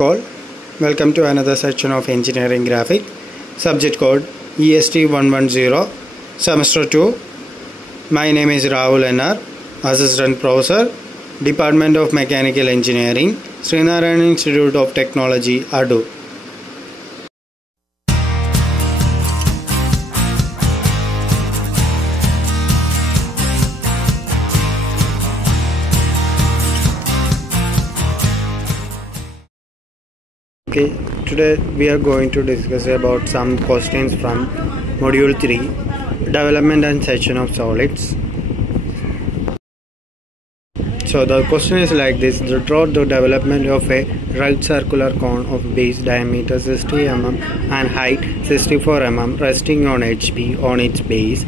All. Welcome to another section of engineering graphic. Subject code EST 110, semester 2. My name is Rahul NR, Assistant Professor, Department of Mechanical Engineering, Srinarayan Institute of Technology, Adu. Okay, today we are going to discuss about some questions from module 3, development and section of solids. So the question is like this: draw the development of a right circular cone of base diameter 60 mm and height 64 mm resting on HP on its base.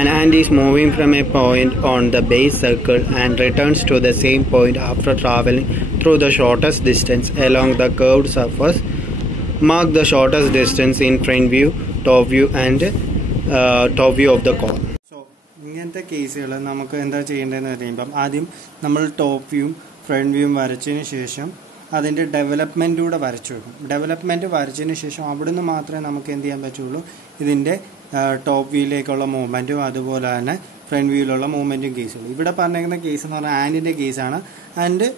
An ant is moving from a point on the base circle and returns to the same point after traveling through the shortest distance along the curved surface. Mark the shortest distance in front view, top view and top view of the cone. ഇങ്ങനത്തെ കേസുകൾ നമുക്ക് എന്താ ചെയ്യേണ്ടതെന്ന് പറയുമ്പം ആദ്യം നമ്മൾ top വ്യൂവും front വ്യൂവും വരച്ചതിന് ശേഷം അതിൻ്റെ ഡെവലപ്മെൻറ്റൂടെ വരച്ചു വെക്കും. ഡെവലപ്മെൻറ്റ് വരച്ചതിന് ശേഷം അവിടുന്ന് മാത്രമേ നമുക്ക് എന്ത് ചെയ്യാൻ പറ്റുള്ളൂ, ഇതിൻ്റെ ടോപ്പ് വ്യൂയിലേക്കുള്ള മൂവ്മെൻറ്റും അതുപോലെ തന്നെ ഫ്രണ്ട് വ്യൂയിലുള്ള മൂവ്മെൻറ്റും കേസുകൾ. ഇവിടെ പറഞ്ഞിരിക്കുന്ന കേസ് എന്ന് പറഞ്ഞാൽ ആൻഡിൻ്റെ കേസാണ്, ആൻഡ്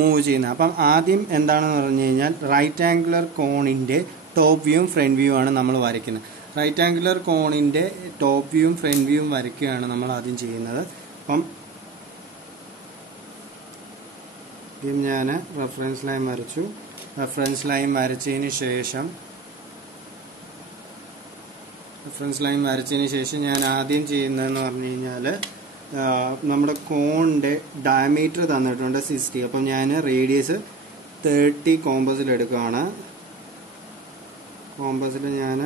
മൂവ് ചെയ്യുന്നത്. അപ്പം ആദ്യം എന്താണെന്ന് പറഞ്ഞു കഴിഞ്ഞാൽ റൈറ്റ് ആംഗുലർ കോണിൻ്റെ ടോപ്പ് വ്യൂവും ഫ്രണ്ട് വ്യൂ ആണ് നമ്മൾ വരയ്ക്കുന്നത്. റൈറ്റ് ആംഗുലർ കോണിൻ്റെ ടോപ്പ് വ്യൂവും ഫ്രണ്ട് വ്യൂവും വരയ്ക്കുകയാണ് നമ്മൾ ആദ്യം ചെയ്യുന്നത്. അപ്പം ഞാൻ റെഫറൻസ് ലൈൻ വരച്ചു. റെഫറൻസ് ലൈൻ വരച്ചതിന് ശേഷം ഞാൻ ആദ്യം ചെയ്യുന്നതെന്ന് പറഞ്ഞു കഴിഞ്ഞാൽ നമ്മുടെ കോണിൻ്റെ ഡയമീറ്റർ തന്നിട്ടുണ്ട് 60. അപ്പം ഞാൻ റേഡിയസ് 30 കോമ്പസിൽ എടുക്കുകയാണ്. കോമ്പസിൽ ഞാൻ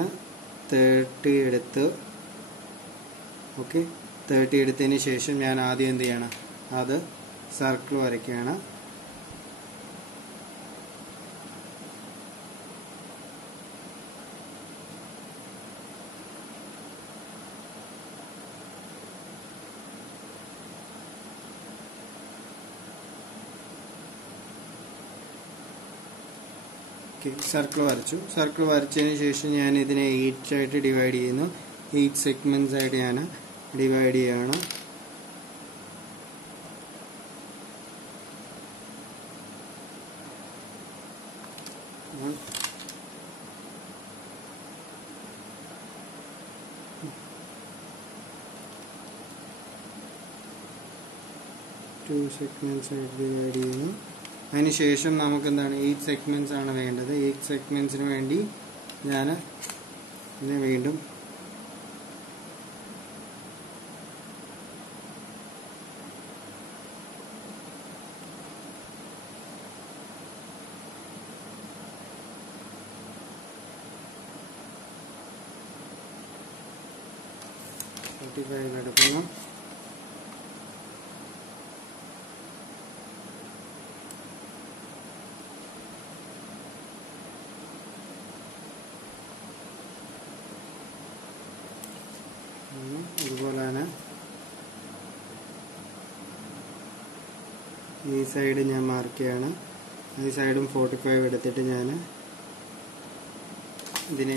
30 എടുത്ത്, ഓക്കെ, 30 എടുത്തതിന് ശേഷം ഞാൻ ആദ്യം എന്ത് ചെയ്യണം, അത് സർക്കിൾ വരയ്ക്കുകയാണ്. സർക്കിൾ വരച്ചു. സർക്കിൾ വരച്ചതിന് ശേഷം ഞാൻ ഇതിനെ 8 ആയിട്ട് ഡിവൈഡ് ചെയ്യുന്നു. 8 സെഗ്മെന്റ്സ് ആയിട്ട് ഞാൻ ഡിവൈഡ് ചെയ്യാണ്. ടു സെഗ്മെന്റ്സ് ആയിട്ട് ഡിവൈഡ് ചെയ്യുന്നു. അതിനുശേഷം നമുക്ക് എന്താണ് 8 സെഗ്മെന്റ്സ് ആണ് വേണ്ടത്. 8 സെഗ്മെന്റ്സിന് വേണ്ടി ഞാൻ ഇതിനെ വീണ്ടും എടുക്കുന്നു. അതുപോലെ തന്നെ ഈ സൈഡ് ഞാൻ മാർക്ക് ചെയ്യാണ്. ഈ സൈഡും 45 എടുത്തിട്ട് ഞാൻ ഇതിനെ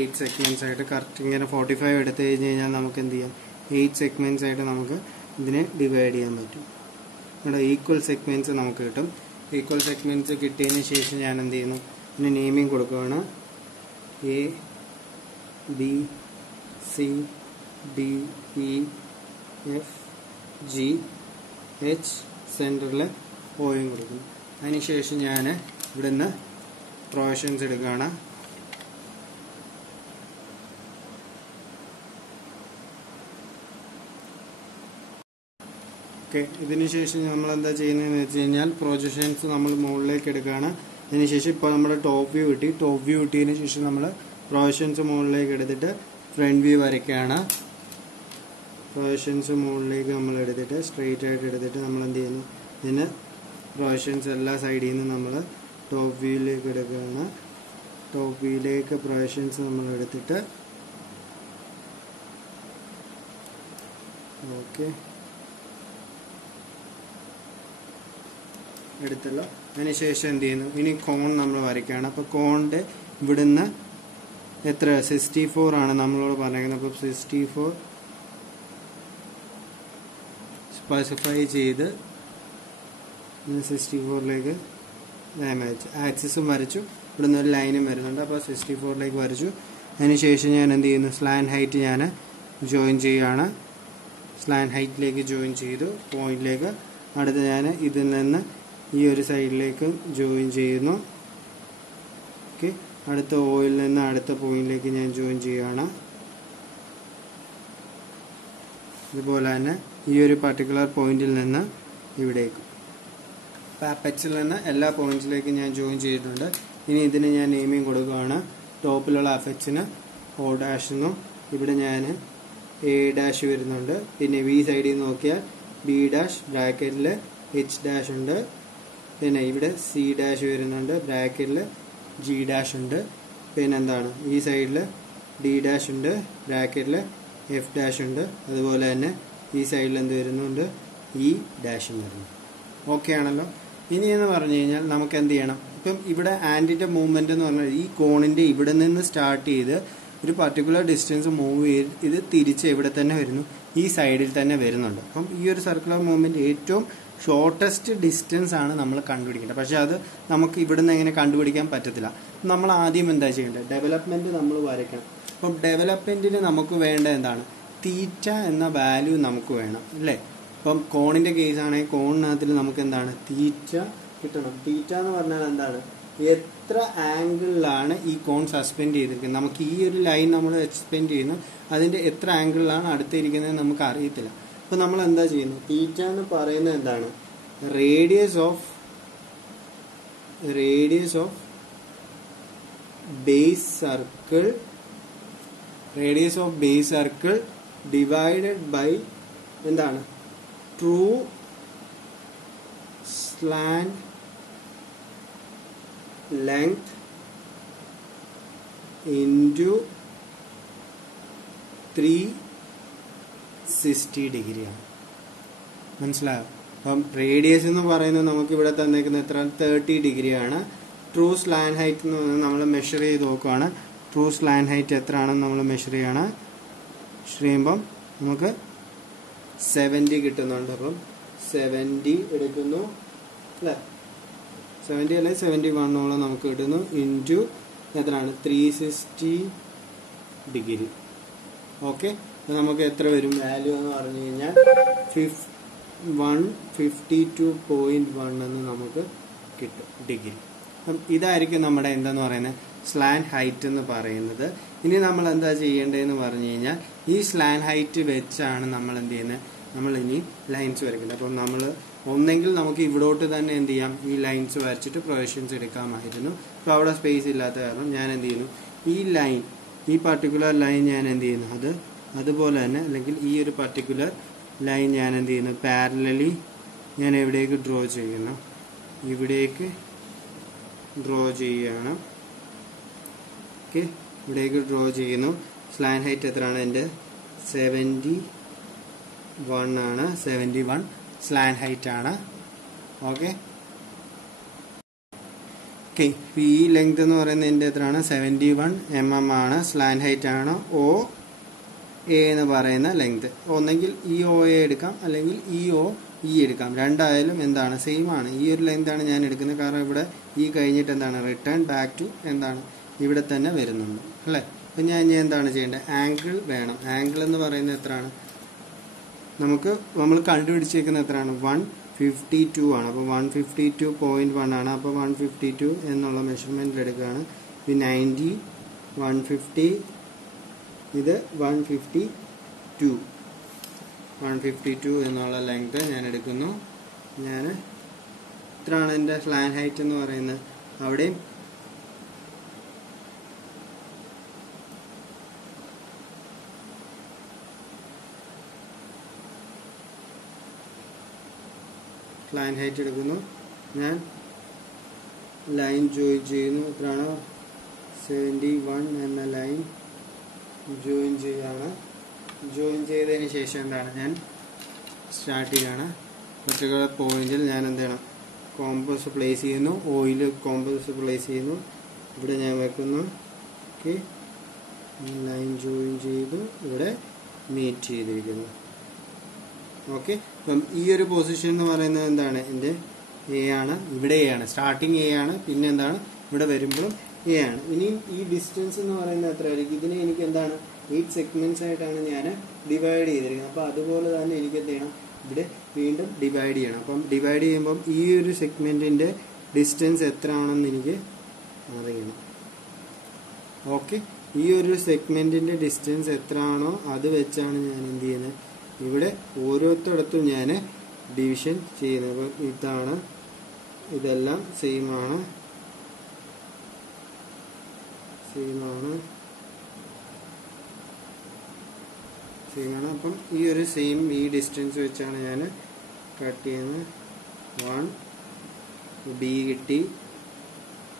8 സെഗ്മെന്റ്സ് ആയിട്ട് കറക്റ്റ് ഇങ്ങനെ 45 എടുത്തു കഴിഞ്ഞ് കഴിഞ്ഞാൽ നമുക്ക് എന്ത് ചെയ്യാം, 8 സെഗ്മെന്റ്സ് ആയിട്ട് നമുക്ക് ഇതിനെ ഡിവൈഡ് ചെയ്യാൻ പറ്റും. ഇവിടെ ഈക്വൽ സെഗ്മെന്റ്സ് നമുക്ക് കിട്ടും. ഈക്വൽ സെഗ്മെന്റ്സ് കിട്ടിയതിന് ശേഷം ഞാൻ എന്ത് ചെയ്യുന്നു, ഇതിന് നെയിമിംഗ് കൊടുക്കുകയാണ്. A, B, C, D, E, F, G, H, സെൻറ്ററിൽ ഓയും കൊടുക്കുന്നു. അതിനുശേഷം ഞാൻ ഇവിടെ നിന്ന് പ്രൊജക്ഷൻസ് എടുക്കുകയാണ്. ഓക്കെ, ഇതിനുശേഷം നമ്മൾ എന്താ ചെയ്യുന്നതെന്ന് വെച്ച് കഴിഞ്ഞാൽ പ്രൊജക്ഷൻസ് നമ്മൾ മുകളിലേക്ക് എടുക്കുകയാണ്. അതിനുശേഷം ഇപ്പോൾ നമ്മുടെ ടോപ്പ് വ്യൂ കിട്ടി. ടോപ്പ് വ്യൂ കിട്ടിയതിന് ശേഷം നമ്മൾ പ്രൊജക്ഷൻസ് മുകളിലേക്ക് എടുത്തിട്ട് ഫ്രണ്ട് വ്യൂ വരയ്ക്കുകയാണ്. പ്രൊജക്ഷൻസ് മുകളിലേക്ക് നമ്മൾ എടുത്തിട്ട് സ്ട്രെയിറ്റ് ആയിട്ട് എടുത്തിട്ട് നമ്മൾ എന്ത് ചെയ്യുന്നു, ഇതിന് പ്രൊജക്ഷൻസ് എല്ലാ സൈഡിൽ നിന്ന് നമ്മൾ ടോപ്പ് വ്യൂയിലേക്ക് എടുക്കുകയാണ്. ടോപ്പ് വ്യൂയിലേക്ക് പ്രൊജക്ഷൻസ് നമ്മൾ എടുത്തിട്ട് ഓക്കെ എടുത്തല്ലോ. അതിനുശേഷം എന്ത് ചെയ്യുന്നു, ഇനി കോൺ നമ്മൾ വരയ്ക്കുകയാണ്. അപ്പോൾ കോണിൻ്റെ ഇവിടുന്ന് എത്ര 64 ആണ് നമ്മളോട് പറഞ്ഞിരിക്കുന്നത്. അപ്പോൾ 64 സ്പെസിഫൈ ചെയ്ത് 64ലേക്ക് ആക്സിസും വരച്ചു. ഇവിടുന്ന് ഒരു ലൈനും വരുന്നുണ്ട്. അപ്പോൾ 64ലേക്ക് വരച്ചു. അതിനുശേഷം ഞാൻ എന്ത് ചെയ്യുന്നു, സ്ലാൻ ഹൈറ്റ് ഞാൻ ജോയിൻ ചെയ്യുകയാണ്. സ്ലാൻ ഹൈറ്റിലേക്ക് ജോയിൻ ചെയ്തു പോയിന്റിലേക്ക്. അടുത്ത് ഞാൻ ഇതിൽ നിന്ന് ഈ ഒരു സൈഡിലേക്ക് ജോയിൻ ചെയ്യുന്നു. ഓക്കെ, അടുത്ത ഓയിൽ നിന്ന് അടുത്ത പോയിന്റിലേക്ക് ഞാൻ ജോയിൻ ചെയ്യുകയാണ്. ഇതുപോലെ തന്നെ ഈ ഒരു പർട്ടിക്കുലർ പോയിന്റിൽ നിന്ന് ഇവിടേക്ക് അപ്പെക്സിൽ നിന്ന് എല്ലാ പോയിന്റ്സിലേക്കും ഞാൻ ജോയിൻ ചെയ്തിട്ടുണ്ട്. ഇനി ഇതിന് ഞാൻ നെയിമിങ് കൊടുക്കുകയാണ്. ടോപ്പിലുള്ള അഫെക്സിന് O ഡാഷ് എന്നും ഇവിടെ ഞാൻ A ഡാഷ് വരുന്നുണ്ട്. പിന്നെ വി സൈഡിൽ നിന്ന് നോക്കിയാൽ B ഡാഷ് ബ്രാക്കറ്റിൽ H ഡാഷ് ഉണ്ട്. പിന്നെ ഇവിടെ C ഡാഷ് വരുന്നുണ്ട്, ബ്രാക്കറ്റിൽ G ഡാഷ് ഉണ്ട്. പിന്നെ എന്താണ് ഈ സൈഡിൽ D ഡാഷ് ഉണ്ട്, ബ്രാക്കറ്റിൽ F ഡാഷ് ഉണ്ട്. അതുപോലെ തന്നെ ഈ സൈഡിൽ എന്ത് വരുന്നുണ്ട്, E ഡാഷും വരുന്നു. ഓക്കെ ആണല്ലോ. ഇനി എന്ന് പറഞ്ഞു കഴിഞ്ഞാൽ നമുക്ക് എന്ത് ചെയ്യണം, ഇപ്പം ഇവിടെ ആൻറ്റിൻ്റെ മൂവ്മെന്റ് എന്ന് പറഞ്ഞാൽ ഈ കോണിന്റെ ഇവിടെ നിന്ന് സ്റ്റാർട്ട് ചെയ്ത് ഒരു പർട്ടിക്കുലർ ഡിസ്റ്റൻസ് മൂവ് ചെയ്ത് ഇത് തിരിച്ച് ഇവിടെ തന്നെ വരുന്നു, ഈ സൈഡിൽ തന്നെ വരുന്നുണ്ട്. അപ്പം ഈ ഒരു സർക്കുലർ മൂവ്മെന്റ് ഏറ്റവും ഷോർട്ടസ്റ്റ് ഡിസ്റ്റൻസ് ആണ് നമ്മൾ കണ്ടുപിടിക്കേണ്ടത്. പക്ഷെ അത് നമുക്ക് ഇവിടുന്ന് എങ്ങനെ കണ്ടുപിടിക്കാൻ പറ്റത്തില്ല. നമ്മൾ ആദ്യം എന്താ ചെയ്യേണ്ടത്, ഡെവലപ്മെന്റ് നമ്മൾ വരയ്ക്കണം. അപ്പം ഡെവലപ്മെന്റിന് നമുക്ക് വേണ്ട എന്താണ്, തീറ്റ എന്ന വാല്യൂ നമുക്ക് വേണം അല്ലേ. അപ്പം കോണിന്റെ കേസ് ആണെങ്കിൽ കോണിനകത്തിൽ നമുക്ക് എന്താണ് തീറ്റ കിട്ടണം. തീറ്റ എന്ന് പറഞ്ഞാൽ എന്താണ്, എത്ര ആംഗിളിലാണ് ഈ കോൺ സസ്പെൻഡ് ചെയ്തിരിക്കുന്നത്. നമുക്ക് ഈ ഒരു ലൈൻ നമ്മൾ എക്സ്പെൻഡ് ചെയ്യുന്നു, അതിന്റെ എത്ര ആംഗിളിലാണ് അടുത്തിരിക്കുന്നത് നമുക്ക് അറിയത്തില്ല. അപ്പൊ നമ്മൾ എന്താ ചെയ്യുന്നത്, തീറ്റ എന്ന് പറയുന്നത് എന്താണ്, radius of base circle divided by എന്താണ് ട്രൂ സ്ലാന്റ് ലെങ്ത് ഇൻറ്റു 360 ഡിഗ്രിയാണ്. മനസ്സിലായോ? അപ്പം റേഡിയസ് എന്ന് പറയുന്നത് നമുക്ക് ഇവിടെ തന്നേക്കുന്നത് എത്ര, 30 ഡിഗ്രിയാണ്. ട്രൂ സ്ലാൻ ഹൈറ്റ് എന്ന് പറയുന്നത് നമ്മൾ മെഷർ ചെയ്ത് നോക്കുകയാണ്. ട്രൂ സ്ലാൻ ഹൈറ്റ് എത്ര ആണെന്ന് നമ്മൾ മെഷർ ചെയ്യുമ്പം നമുക്ക് 70 കിട്ടുന്നുണ്ട്. അപ്പം 70 എടുക്കുന്നു അല്ലേ, 70 അല്ലെങ്കിൽ 71 നമുക്ക് കിട്ടുന്നു. ഇൻറ്റു എത്രയാണ്, 360 ഡിഗ്രി. ഓക്കെ, നമുക്ക് എത്ര വരും വാല്യൂ എന്ന് പറഞ്ഞു കഴിഞ്ഞാൽ 152.1 എന്ന് നമുക്ക് കിട്ടും ഡിഗ്രി. അപ്പം ഇതായിരിക്കും നമ്മുടെ എന്താന്ന് പറയുന്നത് സ്ലാൻ ഹൈറ്റ് എന്ന് പറയുന്നത്. ഇനി നമ്മൾ എന്താ ചെയ്യേണ്ടതെന്ന് പറഞ്ഞു കഴിഞ്ഞാൽ ഈ സ്ലാൻ ഹൈറ്റ് വെച്ചാണ് നമ്മൾ എന്ത് ചെയ്യുന്നത്, നമ്മൾ ഇനി ലൈൻസ് വരയ്ക്കുന്നത്. അപ്പം നമ്മൾ ഒന്നെങ്കിൽ നമുക്ക് ഇവിടോട്ട് തന്നെ എന്ത് ചെയ്യാം, ഈ ലൈൻസ് വരച്ചിട്ട് പ്രൊജക്ഷൻസ് എടുക്കാമായിരുന്നു. അപ്പോൾ അവിടെ സ്പേസ് ഇല്ലാത്ത കാരണം ഞാൻ എന്ത് ചെയ്യുന്നു, ഈ ലൈൻ, ഈ പർട്ടിക്കുലർ ലൈൻ ഞാൻ എന്ത് ചെയ്യുന്നു, അതുപോലെ തന്നെ അല്ലെങ്കിൽ ഈ ഒരു പർട്ടിക്കുലർ ലൈൻ ഞാൻ എന്ത് ചെയ്യുന്നു, പാരലലി ഞാൻ എവിടേക്ക് ഡ്രോ ചെയ്യുന്നു, ഇവിടേക്ക് ഡ്രോ ചെയ്യുകയാണ്. ഓക്കെ, ഇവിടേക്ക് ഡ്രോ ചെയ്യുന്നു. സ്ലാൻ ഹൈറ്റ് എത്രയാണ് എൻ്റെ, 71 ആണ്. 71 സ്ലാൻ ഹൈറ്റ് ആണ്. ഓക്കെ, ഈ ലെങ്ത് എന്ന് പറയുന്നത് എൻ്റെ എത്രയാണ്, 71 mm ആണ്. സ്ലാൻ ഹൈറ്റ് ആണ്. OA എന്ന് പറയുന്ന ലെങ്ത്. ഒന്നെങ്കിൽ EOA എടുക്കാം അല്ലെങ്കിൽ EOE എടുക്കാം. രണ്ടായാലും എന്താണ് സെയിം ആണ്. ഈ ഒരു ലെങ്ത് ആണ് ഞാൻ എടുക്കുന്നത്, കാരണം ഇവിടെ ഈ കഴിഞ്ഞിട്ട് എന്താണ് റിട്ടേൺ ബാക്ക് ടു എന്താണ് ഇവിടെ തന്നെ വരുന്നുണ്ട് അല്ലേ. അപ്പം ഞാൻ എന്താണ് ചെയ്യേണ്ടത്, ആംഗിൾ വേണം. ആംഗിൾ എന്ന് പറയുന്നത് എത്രയാണ്, നമ്മൾ കണ്ടുപിടിച്ചേക്കുന്നത് എത്രയാണ്, 152 ആണ്. അപ്പോൾ 152.1 ആണ്. അപ്പോൾ 152 എന്നുള്ള മെഷർമെന്റ് എടുക്കുകയാണ്. ഇത് 90, 150, ഇത് 152 എന്നുള്ള ലെങ്ത് ഞാൻ എടുക്കുന്നു. ഇത്രയാണ് എൻ്റെ സ്ലാൻ ഹൈറ്റ് എന്ന് പറയുന്നത്. അവിടെയും സ്ലാൻ ഹൈറ്റ് എടുക്കുന്നു. ഞാൻ ലൈൻ ജോയിൻ ചെയ്യുന്നു. എത്രയാണ്, 71 എന്ന ലൈൻ ജോയിൻ ചെയ്യുകയാണ്. ജോയിൻ ചെയ്തതിന് ശേഷം എന്താണ് ഞാൻ സ്റ്റാർട്ട് ചെയ്യുകയാണ്. പർട്ടിക്കുലർ പോയിന്റിൽ ഞാൻ എന്ത് ചെയ്യണം, കോമ്പസ് പ്ലേസ് ചെയ്യുന്നു, ഓയിൽ കോമ്പസ് പ്ലേസ് ചെയ്യുന്നു, ഇവിടെ ഞാൻ വെക്കുന്നു. ഓക്കെ, ലൈൻ ജോയിൻ ചെയ്തു, ഇവിടെ മീറ്റ് ചെയ്തിരിക്കുന്നു. ഓക്കെ, അപ്പം ഈ ഒരു പൊസിഷൻ എന്ന് പറയുന്നത് എന്താണ്, എൻ്റെ എ ആണ്, ഇവിടെ എ ആണ്, സ്റ്റാർട്ടിങ് എ ആണ്, പിന്നെ എന്താണ് ഇവിടെ വരുമ്പോഴും എ ആണ്. ഇനിയും ഈ ഡിസ്റ്റൻസ് എന്ന് പറയുന്നത് എത്രയായിരിക്കും, ഇതിനെ എനിക്ക് എന്താണ് 8 സെഗ്മെന്റ്സ് ആയിട്ടാണ് ഞാൻ ഡിവൈഡ് ചെയ്തിരിക്കുന്നത്. അപ്പോൾ അതുപോലെ തന്നെ എനിക്ക് എന്ത് ചെയ്യണം, ഇവിടെ വീണ്ടും ഡിവൈഡ് ചെയ്യണം. അപ്പം ഡിവൈഡ് ചെയ്യുമ്പം ഈ ഒരു സെഗ്മെന്റിന്റെ ഡിസ്റ്റൻസ് എത്ര ആണെന്ന് എനിക്ക് അറിയണം. ഓക്കെ, ഈ ഒരു സെഗ്മെന്റിന്റെ ഡിസ്റ്റൻസ് എത്ര ആണോ അത് വെച്ചാണ് ഞാൻ എന്ത് ചെയ്യുന്നത്, ഇവിടെ ഓരോരുത്തടത്തും ഞാൻ ഡിവിഷൻ ചെയ്യുന്നത്. അപ്പം ഇതാണ്, ഇതെല്ലാം സെയിം ആണ്. അപ്പം ഈ ഒരു സെയിം ഈ ഡിസ്റ്റൻസ് വെച്ചാണ് ഞാൻ കട്ട് ചെയ്യുന്നത്. 1 ബി കിട്ടി,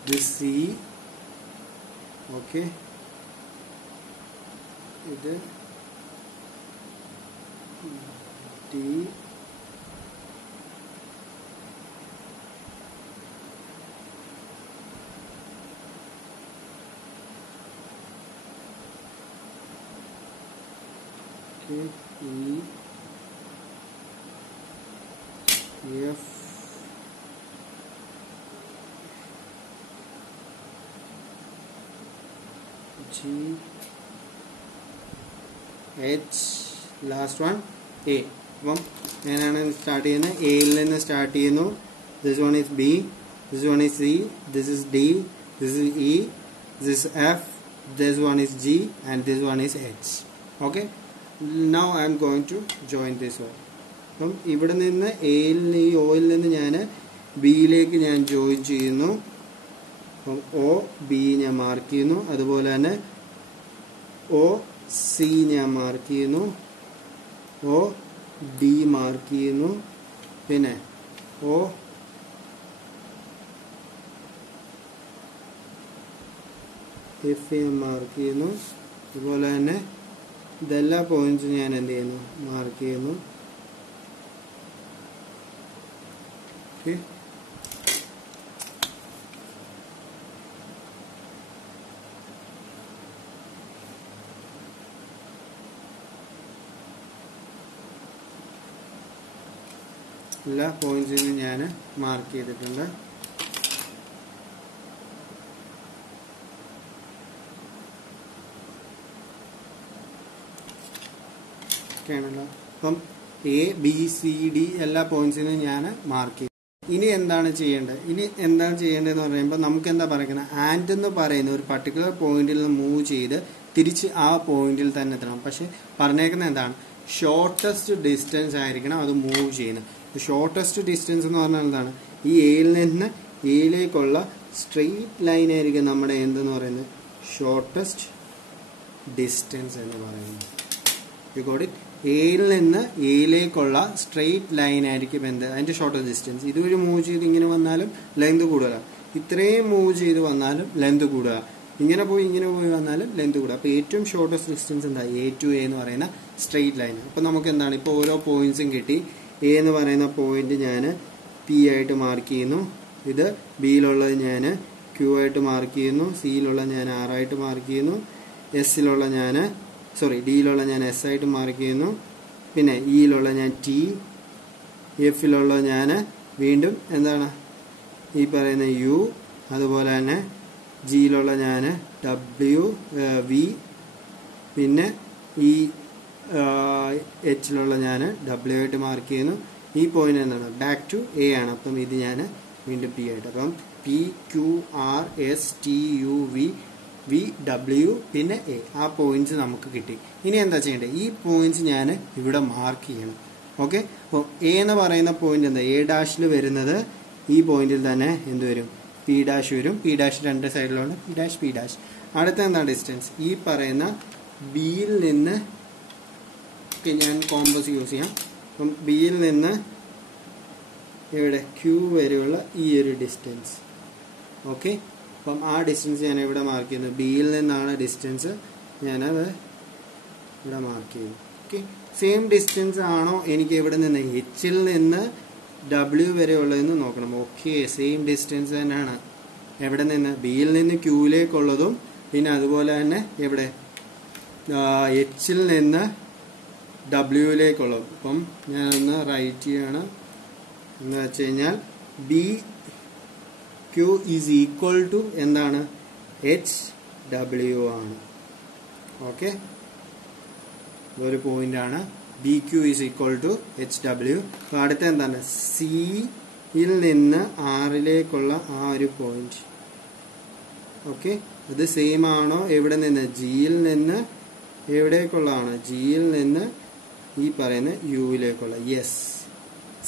ഇത് സി. ഓക്കെ, ഇത് D, E, F, G, H, last one A. അപ്പം ഞാനാണ് സ്റ്റാർട്ട് ചെയ്യുന്നത്, എയിൽ നിന്ന് സ്റ്റാർട്ട് ചെയ്യുന്നു. This one is B, this one is C, this is D, this is E, this is F, this one is G and this one is H. Okay, now I am going to join this one. അപ്പം ഇവിടെ നിന്ന് എയിൽ ഈ oil നിന്ന് ഞാൻ ബിയിലേക്ക് ഞാൻ join ചെയ്യുന്നു. അപ്പം ഒ ബി ഞാൻ മാർക്ക് ചെയ്യുന്നു, അതുപോലെ തന്നെ ഒ സി ഞാൻ മാർക്ക് ചെയ്യുന്നു, ഒ ഡി മാർക്ക് ചെയ്യുന്നു, പിന്നെ ഒ എഫ് ഞാൻ മാർക്ക് ചെയ്യുന്നു. അതുപോലെ തന്നെ ഇതെല്ലാ പോയിന്റ്സും ഞാൻ എന്ത് ചെയ്യുന്നു, മാർക്ക് ചെയ്യുന്നു. ഓക്കെ, എല്ലാ പോയിന്റ്സിനും ഞാൻ മാർക്ക് ചെയ്തിട്ടുണ്ട്. ആണല്ലോ. അപ്പം എ ബി സി ഡി എല്ലാ പോയിന്റ്സിനും ഞാൻ മാർക്ക് ചെയ്യും. ഇനി എന്താണ് ചെയ്യേണ്ടതെന്ന് പറയുമ്പോൾ നമുക്ക് എന്താ പറയുന്നത്, ആൻഡ് എന്ന് പറയുന്ന ഒരു പർട്ടിക്കുലർ പോയിന്റിൽ നിന്ന് മൂവ് ചെയ്ത് തിരിച്ച് ആ പോയിന്റിൽ തന്നെ എത്തണം. പക്ഷെ പറഞ്ഞേക്കുന്നത് എന്താണ്, ഷോർട്ടസ്റ്റ് ഡിസ്റ്റൻസ് ആയിരിക്കണം അത് മൂവ് ചെയ്യുന്നത്. ഷോർട്ടസ്റ്റ് ഡിസ്റ്റൻസ് എന്ന് പറഞ്ഞാൽ എന്താണ്, ഈ എയിൽ നിന്ന് എയിലേക്കുള്ള സ്ട്രെയിറ്റ് ലൈൻ ആയിരിക്കും നമ്മുടെ എന്തെന്ന് പറയുന്നത് ഷോർട്ടസ്റ്റ് ഡിസ്റ്റൻസ് എന്ന് പറയുന്നത്. You got it. എയിൽ നിന്ന് എയിലേക്കുള്ള സ്ട്രെയിറ്റ് ലൈൻ ആയിരിക്കും എന്ത്, അതിന്റെ ഷോർട്ടസ്റ്റ് ഡിസ്റ്റൻസ്. ഇതുവഴി മൂവ് ചെയ്ത് ഇങ്ങനെ വന്നാലും ലെങ്ത് കൂടുതലാണ്, ഇത്രയും മൂവ് ചെയ്ത് വന്നാലും ലെങ്ത് കൂടുക, ഇങ്ങനെ പോയി വന്നാലും ലെങ്ത് കൂടുക. അപ്പോൾ ഏറ്റവും ഷോർട്ടസ്റ്റ് ഡിസ്റ്റൻസ് എന്താ, എ ടു എ എന്ന് പറയുന്ന സ്ട്രെയിറ്റ് ലൈൻ. അപ്പോൾ നമുക്ക് എന്താണ്, ഇപ്പോൾ ഓരോ പോയിന്റ്സും കിട്ടി. എ എന്ന് പറയുന്ന പോയിന്റ് ഞാൻ പി ആയിട്ട് മാർക്ക് ചെയ്യുന്നു, ഇത് ബിയിലുള്ളത് ഞാൻ ക്യൂ ആയിട്ട് മാർക്ക് ചെയ്യുന്നു, സിയിലുള്ള ഞാൻ ആർ ആയിട്ട് മാർക്ക് ചെയ്യുന്നു, ഡിയിലുള്ള ഞാൻ എസ് ആയിട്ട് മാർക്ക് ചെയ്യുന്നു, പിന്നെ ഇയിലുള്ള ഞാൻ ടി, എഫിലുള്ള ഞാൻ വീണ്ടും എന്താണ് ഈ പറയുന്ന യു, അതുപോലെ തന്നെ ജിയിലുള്ള ഞാൻ ഡബ്ല്യു വി, പിന്നെ ഈ എച്ചിലുള്ള ഞാൻ ഡബ്ല്യു ആയിട്ട് മാർക്ക് ചെയ്യുന്നു. ഈ പോയിന്റ് എന്താണ്, ബാക്ക് ടു എ ആണ്. അപ്പം ഇത് ഞാൻ വീണ്ടും പി ആയിട്ട്, അപ്പം P Q R S T U V V W പിന്നെ എ, ആ പോയിന്റ്സ് നമുക്ക് കിട്ടി. ഇനി എന്താ ചെയ്യേണ്ടത്, ഈ പോയിന്റ്സ് ഞാൻ ഇവിടെ മാർക്ക് ചെയ്യണം. ഓക്കെ, അപ്പോൾ എ എന്ന് പറയുന്ന പോയിന്റ് എന്താ, എ ഡാഷിൽ വരുന്നത് ഈ പോയിന്റിൽ തന്നെ എന്ത് വരും, പി ഡാഷ് വരും. പി ഡാഷ് രണ്ട് സൈഡിലുണ്ട്, പി ഡാഷ് പി ഡാഷ്. അടുത്ത എന്താണ് ഡിസ്റ്റൻസ്, ഈ പറയുന്ന ബിയിൽ നിന്ന് ഞാൻ കോമ്പസ് യൂസ് ചെയ്യാം. അപ്പം ബിയിൽ നിന്ന് ഇവിടെ ക്യൂ വരെയുള്ള ഈ ഒരു ഡിസ്റ്റൻസ്. ഓക്കെ, അപ്പം ആ ഡിസ്റ്റൻസ് ഞാൻ ഇവിടെ മാർക്ക് ചെയ്യുന്നു. ബിയിൽ നിന്നാണ് ഡിസ്റ്റൻസ്, ഞാനത് ഇവിടെ മാർക്ക് ചെയ്യുന്നു. ഓക്കെ, സെയിം ഡിസ്റ്റൻസ് ആണോ എനിക്ക് ഇവിടെ നിന്ന് എച്ചിൽ നിന്ന് W വരെയുള്ളതെന്ന് നോക്കണം. ഓക്കെ, സെയിം ഡിസ്റ്റൻസ് തന്നെയാണ്. എവിടെ നിന്ന്? ബിയിൽ നിന്ന് ക്യൂയിലേക്കുള്ളതും പിന്നെ അതുപോലെ തന്നെ എവിടെ എച്ചിൽ നിന്ന് ഡബ്ല്യൂയിലേക്കുള്ളതും. അപ്പം ഞാനൊന്ന് റൈറ്റ് ചെയ്യാണ്. എന്ന് വെച്ച് കഴിഞ്ഞാൽ B Q is equal to എന്താണ്? എച്ച് ഡബ്ല്യു ആണ്. ഓക്കെ, ഒരു പോയിന്റ് ആണ്. B Q is equal to H W. അപ്പോൾ അടുത്ത എന്താണ്? സിയിൽ നിന്ന് ആറിലേക്കുള്ള ആ ഒരു പോയിന്റ്. ഓക്കെ, അത് സെയിം ആണോ? എവിടെ നിന്ന്? ജിയിൽ നിന്ന് എവിടേക്കുള്ളതാണ്? ജിയിൽ നിന്ന് ഈ പറയുന്ന യുവിലേക്കുള്ള. Yes,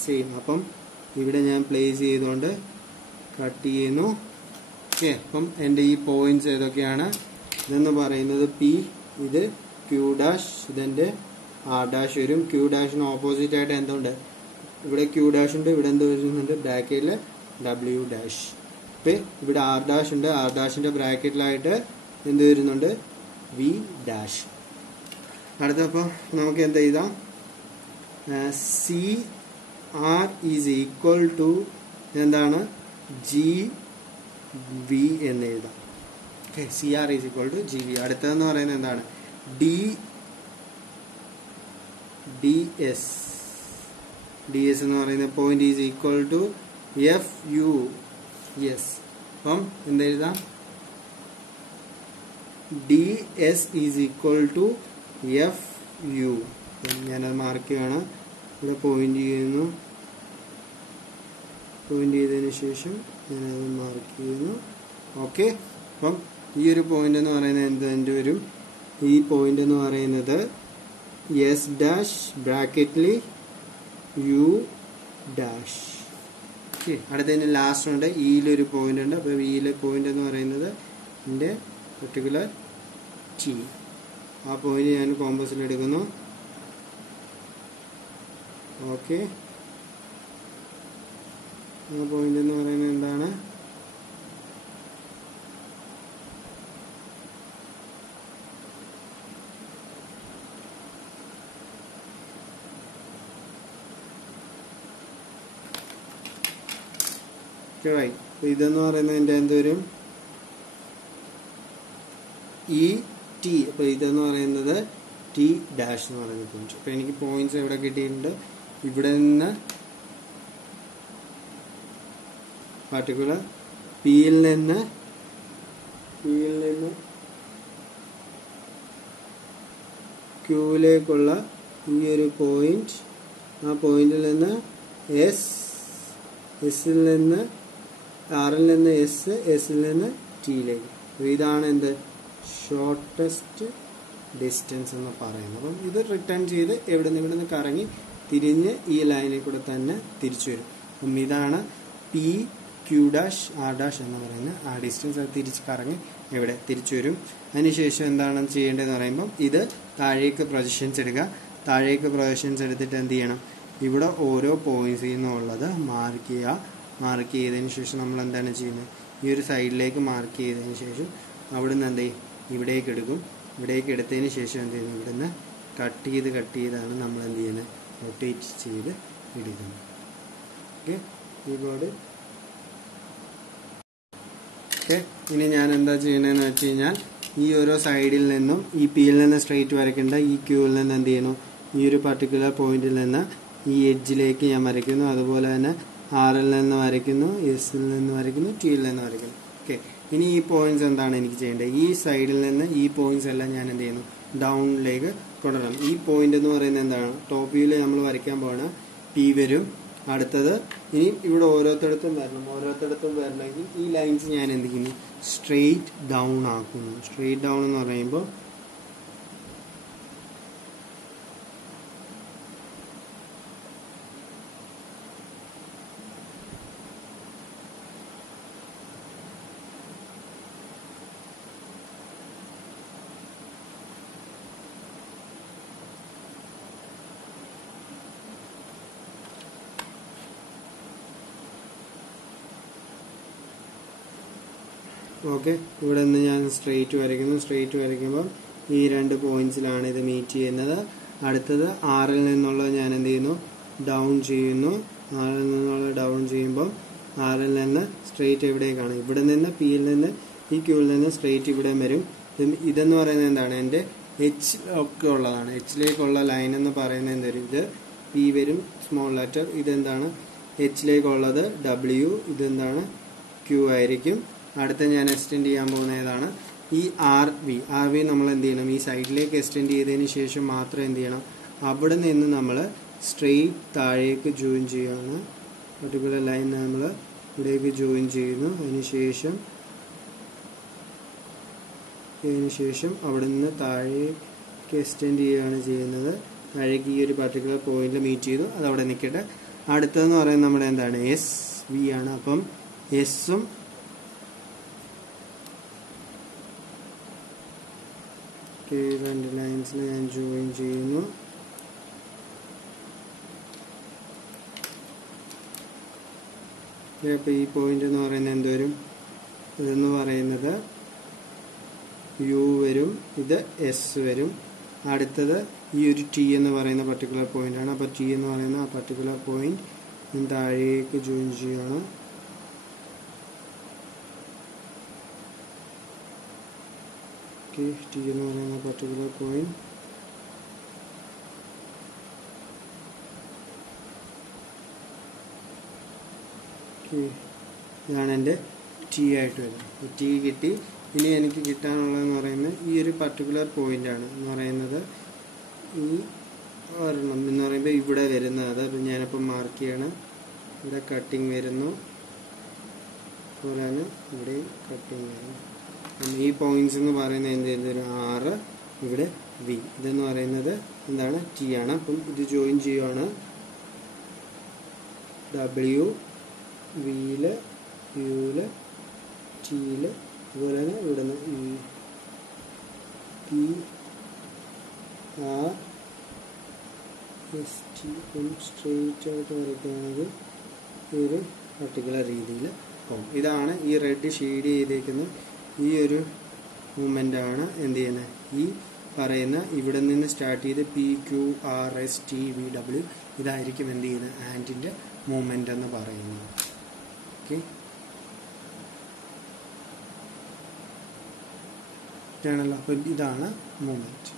same. അപ്പം ഇവിടെ ഞാൻ പ്ലേസ് ചെയ്തുകൊണ്ട് കട്ട് ചെയ്യുന്നു. ഓക്കെ, അപ്പം എൻ്റെ ഈ പോയിന്റ്സ് ഏതൊക്കെയാണ്? ഇതെന്ന് പറയുന്നത് പി, ഇത് ക്യൂ ഡാഷ്, ഇതെൻ്റെ ആർ ഡാഷ് വരും. ക്യൂ ഡാഷിന് ഓപ്പോസിറ്റ് ആയിട്ട് എന്തുണ്ട്? ഇവിടെ ക്യൂ ഡാഷ് ഉണ്ട്, ഇവിടെ എന്ത് വരുന്നുണ്ട്? ബ്രാക്കറ്റിൽ ഡബ്ല്യു ഡാഷ്. ഇപ്പം ഇവിടെ ആർ ഡാഷ് ഉണ്ട്, ആർ ഡാഷിന്റെ ബ്രാക്കറ്റിലായിട്ട് എന്ത് വരുന്നുണ്ട്? V dash. അടുത്തപ്പോൾ നമുക്ക് എന്ത് എഴുതാം? C R is equal to എന്താണ്? ജി വി എന്ന് എഴുതാം. Okay, C R is equal to G V. അടുത്തതെന്ന് പറയുന്നത് എന്താണ്? D S. ഡി എസ് എന്ന് പറയുന്ന point is equal to F U. Yes. അപ്പം എന്തെഴുതാം? D S is equal to F U. ഞാനത് മാർക്ക് ചെയ്യാണ്. ഇവിടെ പോയിന്റ് ചെയ്യുന്നു. പോയിന്റ് ചെയ്തതിന് ശേഷം ഞാനത് മാർക്ക് ചെയ്യുന്നു. ഓക്കെ, അപ്പം ഈ ഒരു പോയിന്റ് എന്ന് പറയുന്നത് എന്ത് വരും? ഈ പോയിന്റ് എന്ന് പറയുന്നത് എസ് ഡാഷ് ബ്രാക്കറ്റിൽ യു ഡാഷ്. ഓക്കെ, അടുത്തതിന് ലാസ്റ്റ് ഉണ്ട് ഇയിലൊരു പോയിന്റ് ഉണ്ട്. അപ്പോൾ ഇയിലെ പോയിന്റ് എന്ന് പറയുന്നത് എൻ്റെ പെർട്ടിക്കുലർ ടി. ആ പോയിന്റ് ഞാൻ കോമ്പസിൽ എടുക്കുന്നു. ഓക്കെ, ആ പോയിന്റ് എന്ന് പറയുന്നത് എന്താണ്? ഇതെന്ന് പറയുന്നത് എൻ്റെ എന്ത് വരും? E T. അപ്പോൾ ഇതെന്ന് പറയുന്നത് ടി ഡാഷ് എന്ന് പറയുന്ന പോയിന്റ്. അപ്പോൾ എനിക്ക് പോയിന്റ്സ് എവിടെ കിട്ടിയിട്ടുണ്ട്? ഇവിടെ നിന്ന് പർട്ടിക്കുലർ പിയിൽ നിന്ന് ക്യൂവിലേക്കുള്ള ഈ ഒരു പോയിന്റ്, ആ പോയിന്റിൽ നിന്ന് എസിൽ നിന്ന് ആറിൽ നിന്ന് എസ്, എസിൽ നിന്ന് ടിയിലേക്ക്. ഇതാണ് എന്ത്? ഷോർട്ടസ്റ്റ് ഡിസ്റ്റൻസ് എന്ന് പറയുന്നത്. അപ്പം ഇത് റിട്ടേൺ ചെയ്ത് ഇവിടെ നിന്ന് കറങ്ങി തിരിഞ്ഞ് ഈ ലൈനിൽ കൂടെ തന്നെ തിരിച്ചു വരും. അപ്പം ഇതാണ് P Q dash R dash എന്ന് പറയുന്നത്. ആ ഡിസ്റ്റൻസ് അത് തിരിച്ച് കറങ്ങി ഇവിടെ തിരിച്ചു വരും. അതിനുശേഷം എന്താണ് ചെയ്യേണ്ടതെന്ന് പറയുമ്പോൾ ഇത് താഴേക്ക് പ്രൊജക്ഷൻസ് എടുക്കുക. താഴേക്ക് പ്രൊജക്ഷൻസ് എടുത്തിട്ട് എന്ത് ചെയ്യണം? ഇവിടെ ഓരോ പോയിന്റ്സിൽ നിന്നുള്ളത് മാർക്ക് ചെയ്യുക. മാർക്ക് ചെയ്തതിന് ശേഷം നമ്മൾ എന്താണ് ചെയ്യുന്നത്? ഈ ഒരു സൈഡിലേക്ക് മാർക്ക് ചെയ്തതിന് ശേഷം അവിടെ നിന്ന് എന്ത് ചെയ്യും? ഇവിടേക്ക് എടുക്കും. ഇവിടേക്ക് എടുത്തതിന് ശേഷം എന്ത് ചെയ്യുന്നു? ഇവിടെ നിന്ന് കട്ട് ചെയ്താണ് നമ്മൾ എന്ത് ചെയ്യുന്നത്? റൊട്ടേറ്റ് ചെയ്ത് എടുക്കുന്നത്. ഓക്കെ, ഈ ബോർഡ്. ഓക്കെ, ഇനി ഞാൻ എന്താ ചെയ്യണമെന്ന് വെച്ച് കഴിഞ്ഞാൽ ഈ ഓരോ സൈഡിൽ നിന്നും ഈ പിയിൽ നിന്ന് സ്ട്രെയിറ്റ് വരയ്ക്കേണ്ട ഈ ക്യൂവിൽ നിന്ന് എന്ത് ചെയ്യുന്നു? ഈ ഒരു പർട്ടിക്കുലർ പോയിന്റിൽ നിന്ന് ഈ എഡ്ജിലേക്ക് ഞാൻ വരയ്ക്കുന്നു. അതുപോലെ തന്നെ ആറിൽ നിന്ന് വരയ്ക്കുന്നു, എസിൽ നിന്ന് വരയ്ക്കുന്നു, ടിയിൽ നിന്ന് വരയ്ക്കുന്നു. ഓക്കെ, ഇനി ഈ പോയിന്റ്സ് എന്താണ് എനിക്ക് ചെയ്യേണ്ടത്? ഈ സൈഡിൽ നിന്ന് ഈ പോയിന്റ്സ് എല്ലാം ഞാൻ എന്ത് ചെയ്യുന്നു? ഡൗണിലേക്ക് കൊണ്ടുവരണം. ഈ പോയിന്റ് എന്ന് പറയുന്നത് എന്താണ്? ടോപ്പ് വ്യൂവിൽ നമ്മൾ വരയ്ക്കാൻ പോകണം. പി വരും. അടുത്തത് ഇനി ഇവിടെ ഓരോരുത്തടത്തും വരണമെങ്കിൽ ഈ ലൈൻസ് ഞാൻ എന്ത് ചെയ്യുന്നു? സ്ട്രെയിറ്റ് ഡൗൺ ആക്കുന്നു. സ്ട്രെയിറ്റ് ഡൗൺ എന്ന് പറയുമ്പോൾ ഓക്കെ, ഇവിടെ നിന്ന് ഞാൻ സ്ട്രെയിറ്റ് വരയ്ക്കുന്നു. സ്ട്രെയിറ്റ് വരയ്ക്കുമ്പോൾ ഈ രണ്ട് പോയിന്റ്സിലാണ് ഇത് മീറ്റ് ചെയ്യുന്നത്. അടുത്തത് ആറിൽ നിന്നുള്ളത് ഞാൻ എന്ത് ചെയ്യുന്നു? ഡൗൺ ചെയ്യുന്നു. ആറിൽ നിന്ന് ഡൗൺ ചെയ്യുമ്പോൾ ആറിൽ നിന്ന് സ്ട്രെയിറ്റ് എവിടേക്കാണ്, ഇവിടെ നിന്ന് പിയിൽ നിന്ന് ഈ ക്യൂവിൽ നിന്ന് സ്ട്രെയിറ്റ് ഇവിടെ വരും. ഇതെന്ന് പറയുന്നത് എന്താണ്, എൻ്റെ എച്ച് ഒക്കെ ഉള്ളതാണ്. എച്ചിലേക്കുള്ള ലൈൻ എന്ന് പറയുന്നത് എന്തൊരു, ഇത് പി വരും സ്മോൾ ലെറ്റർ, ഇതെന്താണ് എച്ചിലേക്കുള്ളത് ഡബ്ല്യു, ഇതെന്താണ് ക്യൂ ആയിരിക്കും. അടുത്ത ഞാൻ എക്സ്റ്റെൻഡ് ചെയ്യാൻ പോകുന്ന ഏതാണ്, ഈ ആർ വി നമ്മൾ എന്ത് ചെയ്യണം, ഈ സൈഡിലേക്ക് എക്സ്റ്റെൻഡ് ചെയ്തതിന് ശേഷം മാത്രം എന്ത് ചെയ്യണം, അവിടെ നിന്ന് നമ്മൾ സ്ട്രെയിറ്റ് താഴേക്ക് ജോയിൻ ചെയ്യുകയാണ്. പർട്ടിക്കുലർ ലൈൻ നമ്മൾ ഇവിടേക്ക് ജോയിൻ ചെയ്യുന്നു. അതിന് ശേഷം അവിടെ നിന്ന് താഴേക്ക് എക്സ്റ്റെൻഡ് ചെയ്യുകയാണ് ചെയ്യുന്നത്. താഴേക്ക് ഈ ഒരു പർട്ടിക്കുലർ പോയിന്റിൽ മീറ്റ് ചെയ്തു, അത് അവിടെ നിൽക്കട്ടെ. അടുത്തതെന്ന് പറയുന്നത് നമ്മുടെ എന്താണ്, എസ് വി ആണ്. അപ്പം എസും രണ്ട് ലൈൻസിൽ ഞാൻ ജോയിൻ ചെയ്യുന്നു. അപ്പോൾ ഈ പോയിന്റ് എന്ന് പറയുന്നത് എന്തോരും, ഇതെന്ന് പറയുന്നത് യു വരും, ഇത് എസ് വരും. അടുത്തത് ഈ ഒരു ടി എന്ന് പറയുന്ന പർട്ടിക്കുലർ പോയിന്റ് ആണ്. അപ്പോൾ ടി എന്ന് പറയുന്ന ആ പർട്ടിക്കുലർ പോയിന്റ് താഴേക്ക് ജോയിൻ ചെയ്യുകയാണ്. ടി എന്ന് പറയുന്ന പർട്ടിക്കുലർ പോയിന്റ് ഇതാണ് എൻ്റെ ടി ആയിട്ട് വരുന്നത്. ടി കിട്ടി. ഇനി എനിക്ക് കിട്ടാനുള്ളതെന്ന് പറയുന്നത് ഈ ഒരു പർട്ടിക്കുലർ പോയിന്റ് ആണ് എന്ന് പറയുന്നത്, ഈ ഒരെണ്ണം എന്ന് പറയുമ്പോൾ ഇവിടെ വരുന്നത്. അപ്പം ഞാനിപ്പോൾ മാർക്ക് ചെയ്യണം, ഇവിടെ കട്ടിങ് വരുന്നു, അതുപോലെയാണ് ഇവിടെയും കട്ടിങ് വരുന്നു. ഈ പോയിന്റ്സ് എന്ന് പറയുന്നത് എന്തൊരു ആറ്, ഇവിടെ വി, ഇതെന്ന് പറയുന്നത് എന്താണ് ടി ആണ്. അപ്പം ഇത് ജോയിൻ ചെയ്യുവാണ്, ഡബ്ല്യു വിയില് യുയില് ടിയില്, അതുപോലെ തന്നെ ഇവിടെ നിന്ന് P R S T straight ആയിട്ട് വരയ്ക്കുകയാണെങ്കിൽ ഈ ഒരു പർട്ടിക്കുലർ രീതിയിൽ പോകും. ഇതാണ് ഈ റെഡ് ഷെയ്ഡ് ചെയ്തേക്കുന്ന ഈ ഒരു മൂവ്മെൻ്റ് ആണ് എന്ത് ചെയ്യുന്നത്, ഈ പറയുന്ന ഇവിടെ നിന്ന് സ്റ്റാർട്ട് ചെയ്ത് P Q R S T V W, ഇതായിരിക്കും എന്ത് ചെയ്യുന്നത് ആൻറ്റിൻ്റെ മൂവ്മെൻ്റ് എന്ന് പറയുന്നത്. ഓക്കെ, ആണല്ലോ. അപ്പം ഇതാണ് മൂവ്മെൻറ്റ്.